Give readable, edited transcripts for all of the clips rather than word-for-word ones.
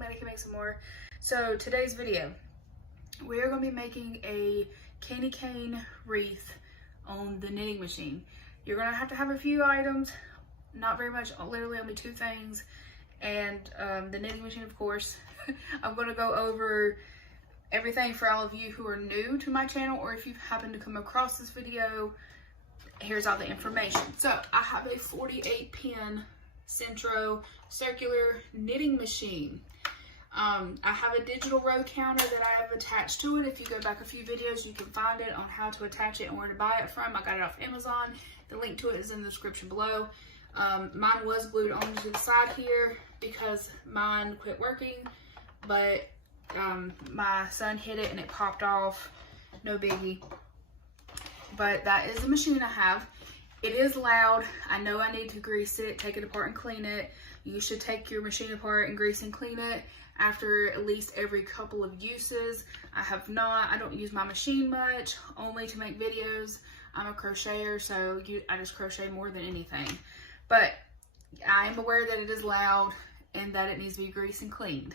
snowman, I can make some more. So today's video, we are going to be making a candy cane wreath on the knitting machine. You're going to have a few items, not very much, literally only 2 things, and the knitting machine, of course. I'm going to go over everything for all of you who are new to my channel, or if you've happened to come across this video, here's all the information. So I have a 48 pin Sentro circular knitting machine. I have a digital row counter that I have attached to it. If you go back a few videos, you can find it on how to attach it and where to buy it from. I got it off Amazon. The link to it is in the description below. Mine was glued onto the side here because mine quit working, but my son hit it and it popped off. No biggie. But that is the machine I have. It is loud. I know I need to grease it, take it apart and clean it. You should take your machine apart and grease and clean it after at least every couple of uses. I have not. I don't use my machine much, only to make videos. I'm a crocheter, so I just crochet more than anything. But I am aware that it is loud and that it needs to be greased and cleaned.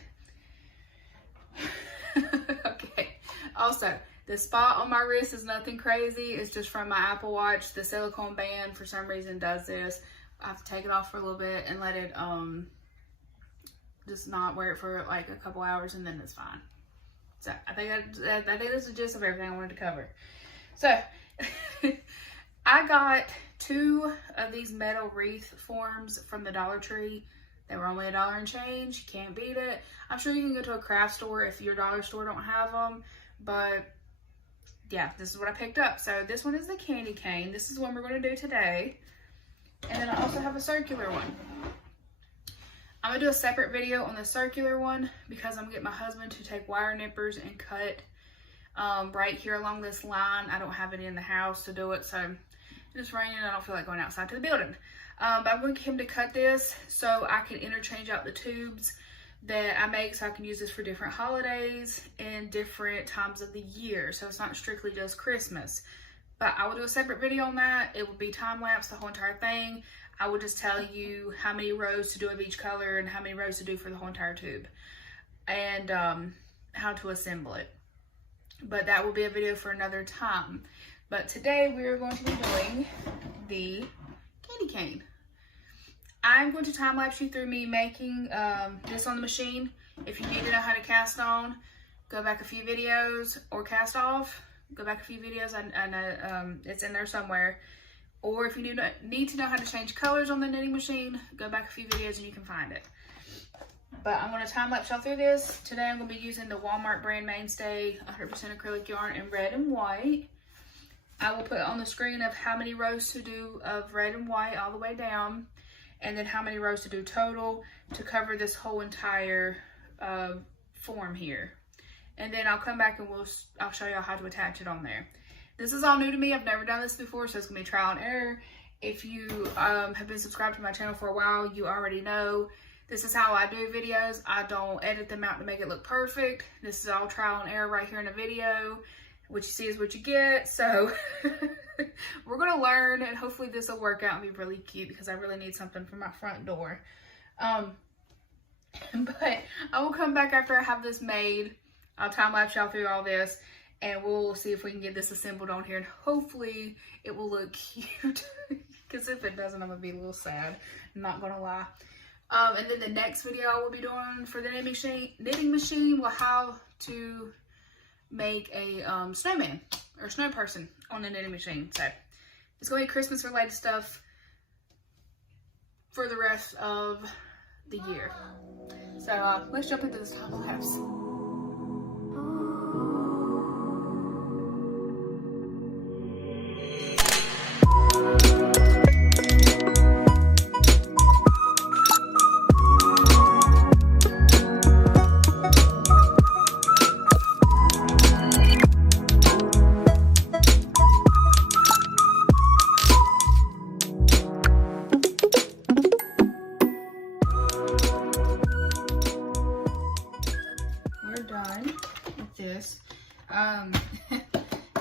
Okay. Also, the spot on my wrist is nothing crazy. It's just from my Apple Watch. The silicone band, for some reason, does this. I have to take it off for a little bit and let it, just not wear it for like a couple hours, and then it's fine. So I think that's the gist of everything I wanted to cover. So I got 2 of these metal wreath forms from the Dollar Tree. They were only $1 and change. You can't beat it. I'm sure you can go to a craft store if your dollar store don't have them, but yeah, this is what I picked up. So this one is the candy cane. This is one we're going to do today. And then I also have a circular one. I'm going to do a separate video on the circular one because I'm going to get my husband to take wire nippers and cut right here along this line. I don't have any in the house to do it, so it's raining. I don't feel like going outside to the building. But I'm going to get him to cut this so I can interchange out the tubes that I make, so I can use this for different holidays and different times of the year. So it's not strictly just Christmas. But I will do a separate video on that. It will be time-lapse, the whole entire thing. I will just tell you how many rows to do of each color and how many rows to do for the whole entire tube. And how to assemble it. But that will be a video for another time. But today we are going to be doing the candy cane. I'm going to time-lapse you through me making this on the machine. If you need to know how to cast on, go back a few videos, or cast off, go back a few videos. I know it's in there somewhere. Or if you need to know how to change colors on the knitting machine, go back a few videos and you can find it. But I'm going to time-lapse y'all through this. Today I'm going to be using the Walmart brand Mainstay 100% acrylic yarn in red and white. I will put on the screen of how many rows to do of red and white all the way down, and then how many rows to do total to cover this whole entire form here. And then I'll come back and I'll show y'all how to attach it on there. This is all new to me. I've never done this before, so it's gonna be trial and error. If you have been subscribed to my channel for a while, you already know this is how I do videos. I don't edit them out to make it look perfect. This is all trial and error right here in a video. What you see is what you get. So we're gonna learn, and hopefully this will work out and be really cute because I really need something for my front door. But I will come back after I have this made. I'll time-lapse y'all through all this, and we'll see if we can get this assembled on here, and hopefully it will look cute. Because if it doesn't, I'm gonna be a little sad, I'm not gonna lie. And then the next video I will be doing for the knitting machine will how to make a snowman or snow person on the knitting machine. So it's gonna be Christmas related stuff for the rest of the year. So let's jump into this time-lapse.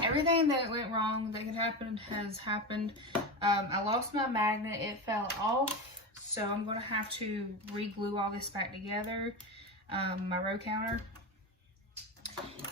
Everything that went wrong that could happen has happened. I lost my magnet. It fell off, so I'm going to have to re-glue all this back together. my row counter.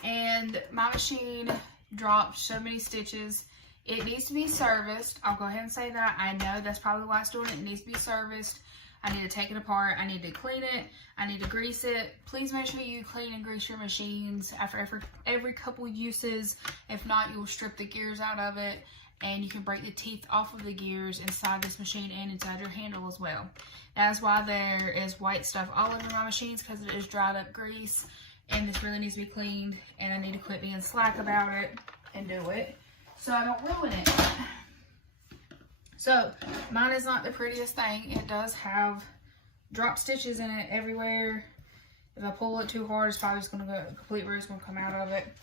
And my machine dropped so many stitches. It needs to be serviced. I'll go ahead and say that. I know that's probably why it's doing it. It needs to be serviced. I need to take it apart. I need to clean it. I need to grease it. Please make sure you clean and grease your machines after every couple uses. If not, you'll strip the gears out of it, and you can break the teeth off of the gears inside this machine and inside your handle as well. That's why there is white stuff all over my machines, because it is dried up grease, and this really needs to be cleaned, and I need to quit being slack about it and do it so I don't ruin it. So mine is not the prettiest thing. It does have drop stitches in it everywhere. If I pull it too hard, it's probably just going to go complete where it's going to come out of it.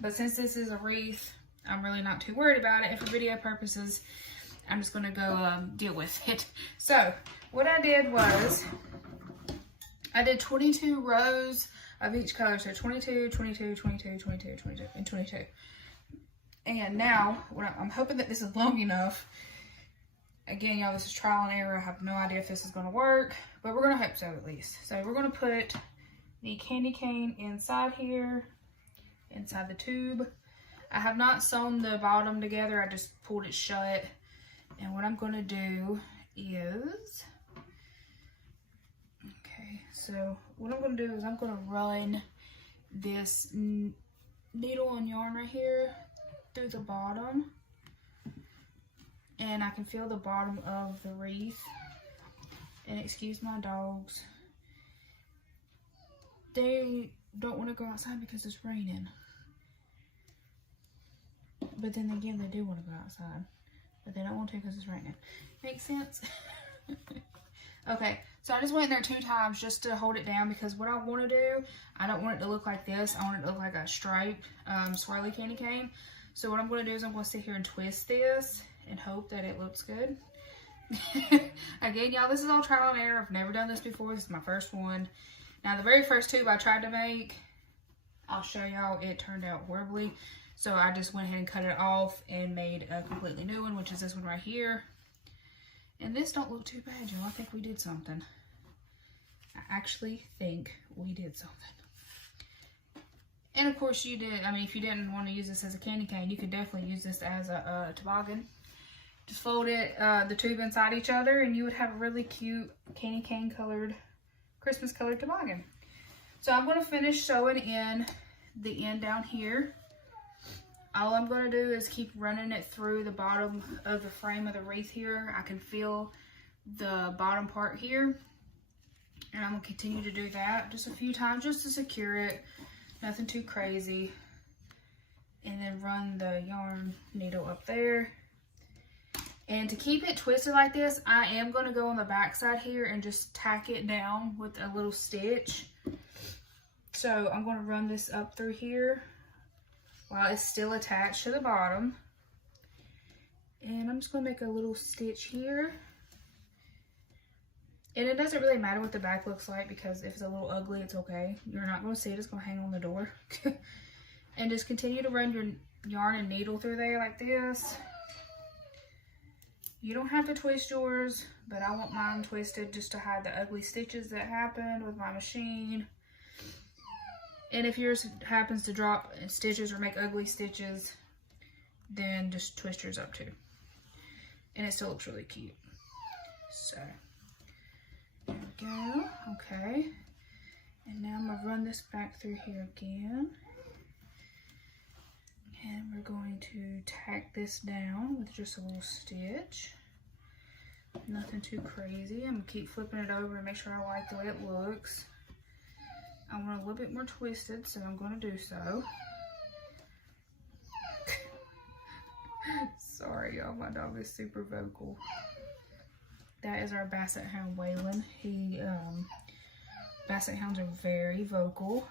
But since this is a wreath, I'm really not too worried about it. And for video purposes, I'm just going to go deal with it. So what I did was I did 22 rows of each color. So 22, 22, 22, 22, 22, and 22. And now, I'm hoping that this is long enough. Again, y'all, this is trial and error. I have no idea if this is going to work, but we're going to hope so at least. So we're going to put the candy cane inside here, inside the tube. I have not sewn the bottom together. I just pulled it shut. And what I'm going to do is, okay, so what I'm going to do is I'm going to run this needle and yarn right here through the bottom, and I can feel the bottom of the wreath. And excuse my dogs, they don't want to go outside because it's raining, but then again they do want to go outside, but they don't want to because it's raining. Makes sense? Okay, so I just went in there 2 times just to hold it down, because what I want to do, I don't want it to look like this. I want it to look like a striped swirly candy cane. So what I'm going to do is I'm going to sit here and twist this and hope that it looks good. Again, y'all, this is all trial and error. I've never done this before. This is my first one. Now, the very first tube I tried to make, I'll show y'all, it turned out horribly. So I just went ahead and cut it off and made a completely new one, which is this one right here. And this don't look too bad, y'all. I think we did something. I actually think we did something. And of course you did, I mean, if you didn't want to use this as a candy cane, you could definitely use this as a toboggan. Just fold it, the tube inside each other, and you would have a really cute candy cane colored, Christmas colored toboggan. So I'm going to finish sewing in the end down here. All I'm going to do is keep running it through the bottom of the frame of the wreath here. I can feel the bottom part here. And I'm going to continue to do that just a few times just to secure it. Nothing too crazy. And then run the yarn needle up there. And to keep it twisted like this, I am going to go on the back side here and just tack it down with a little stitch. So I'm going to run this up through here while it's still attached to the bottom. And I'm just going to make a little stitch here. And it doesn't really matter what the back looks like, because if it's a little ugly, it's okay. You're not going to see it. It's going to hang on the door. And just continue to run your yarn and needle through there like this. You don't have to twist yours, but I want mine twisted just to hide the ugly stitches that happened with my machine. And if yours happens to drop stitches or make ugly stitches, then just twist yours up too. And it still looks really cute. So, there we go. Okay. And now I'm going to run this back through here again. And we're going to tack this down with just a little stitch. Nothing too crazy. I'm going to keep flipping it over to make sure I like the way it looks. I want a little bit more twisted, so I'm going to do so. Sorry, y'all. My dog is super vocal. That is our Basset Hound, Waylon. Basset Hounds are very vocal.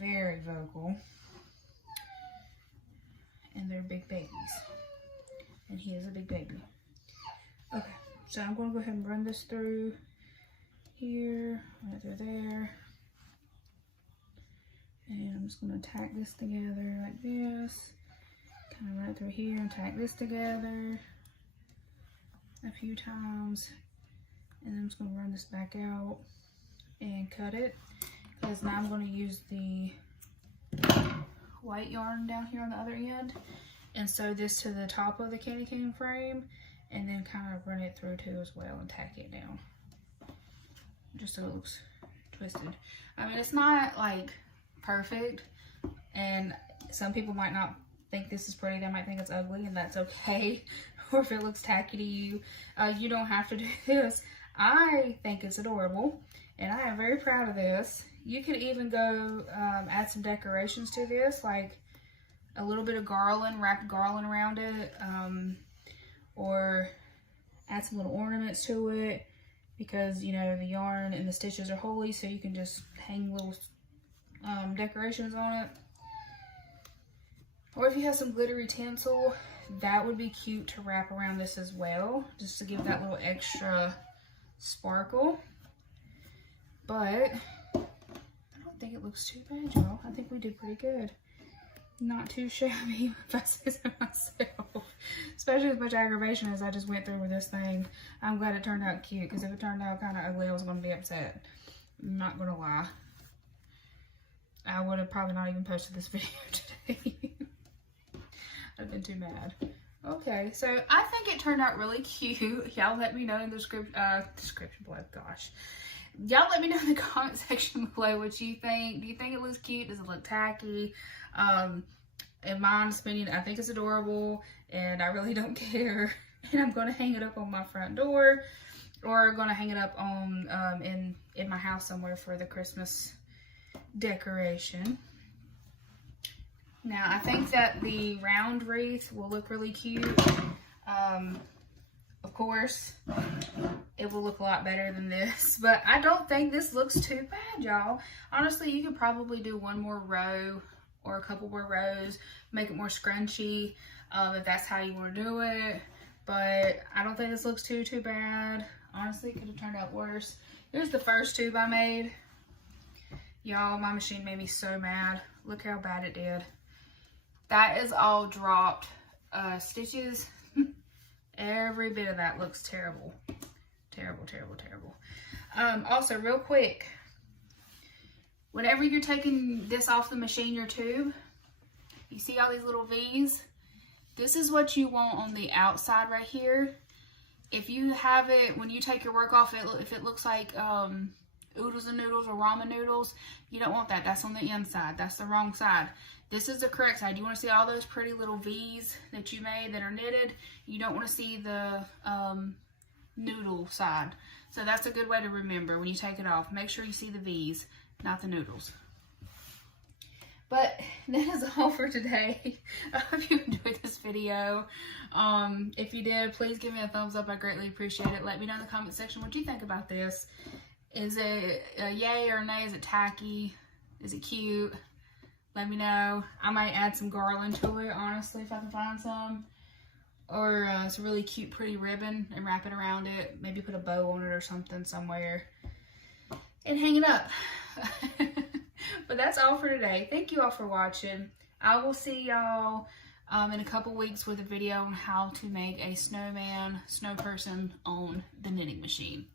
Very vocal. And they're big babies. And he is a big baby. Okay, so I'm going to go ahead and run this through here, right through there. And I'm just going to tack this together like this. Kind of run it through here and tack this together a few times. And then I'm just going to run this back out and cut it, because now I'm going to use the white yarn down here on the other end and sew this to the top of the candy cane frame, and then kind of run it through too as well and tack it down just so it looks twisted. I mean, it's not like perfect, and some people might not think this is pretty. They might think it's ugly, and that's okay. Or if it looks tacky to you, you don't have to do this. I think it's adorable, and I am very proud of this. You could even go add some decorations to this, like a little bit of garland, wrap garland around it, or add some little ornaments to it, because, you know, the yarn and the stitches are holy, so you can just hang little decorations on it. Or if you have some glittery tinsel, that would be cute to wrap around this as well, just to give that little extra sparkle. But I don't think it looks too bad, y'all. I think we did pretty good. Not too shabby, if I say so myself. Especially as much aggravation as I just went through with this thing. I'm glad it turned out cute, because if it turned out kind of ugly, I was going to be upset. I'm not going to lie. I would have probably not even posted this video today. I'd have been too mad. Okay, so I think it turned out really cute. Y'all let me know in the description below. Gosh. Y'all let me know in the comment section below what you think. Do you think it looks cute? Does it look tacky? In my honest opinion, I think it's adorable, and I really don't care. And I'm going to hang it up on my front door, or going to hang it up on in my house somewhere for the Christmas decoration. Now, I think that the round wreath will look really cute. Of course, it will look a lot better than this, but I don't think this looks too bad, y'all. Honestly, you could probably do one more row or a couple more rows, make it more scrunchy, if that's how you want to do it. But I don't think this looks too bad. Honestly, it could have turned out worse. Here's the first tube I made. Y'all, my machine made me so mad. Look how bad it did. That is all dropped stitches. Every bit of that looks terrible. Terrible, terrible, terrible. Also, real quick, whenever you're taking this off the machine, your tube, you see all these little V's? This is what you want on the outside right here. If you have it, when you take your work off, if it looks like oodles and noodles or ramen noodles, you don't want that. That's on the inside. That's the wrong side. This is the correct side. You want to see all those pretty little V's that you made that are knitted. You don't want to see the noodle side. So that's a good way to remember when you take it off. Make sure you see the V's, not the noodles. But that is all for today. I hope you enjoyed this video. If you did, please give me a thumbs up. I greatly appreciate it. Let me know in the comment section what you think about this. Is it a yay or a nay? Is it tacky? Is it cute? Let me know. I might add some garland to it, honestly, if I can find some. Or it's a really cute, pretty ribbon and wrap it around it. Maybe put a bow on it or something somewhere. And hang it up. But that's all for today. Thank you all for watching. I will see y'all in a couple weeks with a video on how to make a snowman, snow person on the knitting machine.